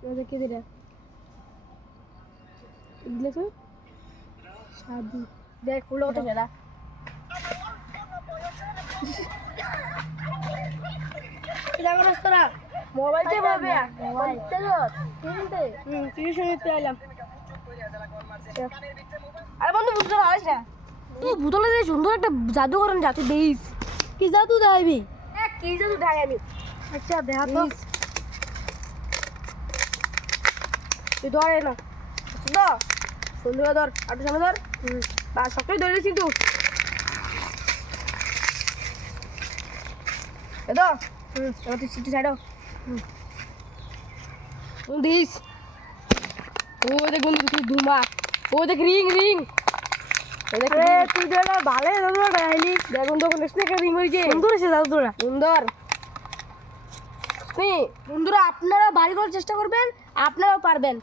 দেখে দিরা দিলে তো সাদু দেখ ফুলো তো গেলা এটা করছ তোরা মোবাইল তে ভাবে মোবাইল তে কিনতে টিউশন নিতে আইলাম আরে বন্ধু বুঝতে পারিস না তুই ভূতলে যে সুন্দর একটা জাদু করেন যাতে দেইস কি জাদু দেখাবি কি জাদু দেখাবি আচ্ছা দেখা তো তুই ধরে না দা সুন্দর ধর আটু সামনে ধর বা সকালে ধরেছিস কিন্তু এদো এবার তুই সিটি সাইডো দিস ও দেখ বন্ধু তুই ধুমা ও দেখ রিং রিং তুই যেটা ভালো দাদু ডাইলি দেখুন তখন স্নেকের রিং হয়েছে সুন্দর এসে দাদু তোরা সুন্দর বন্ধুরা আপনারা বাড়ি করার চেষ্টা করবেন আপনারাও পারবেন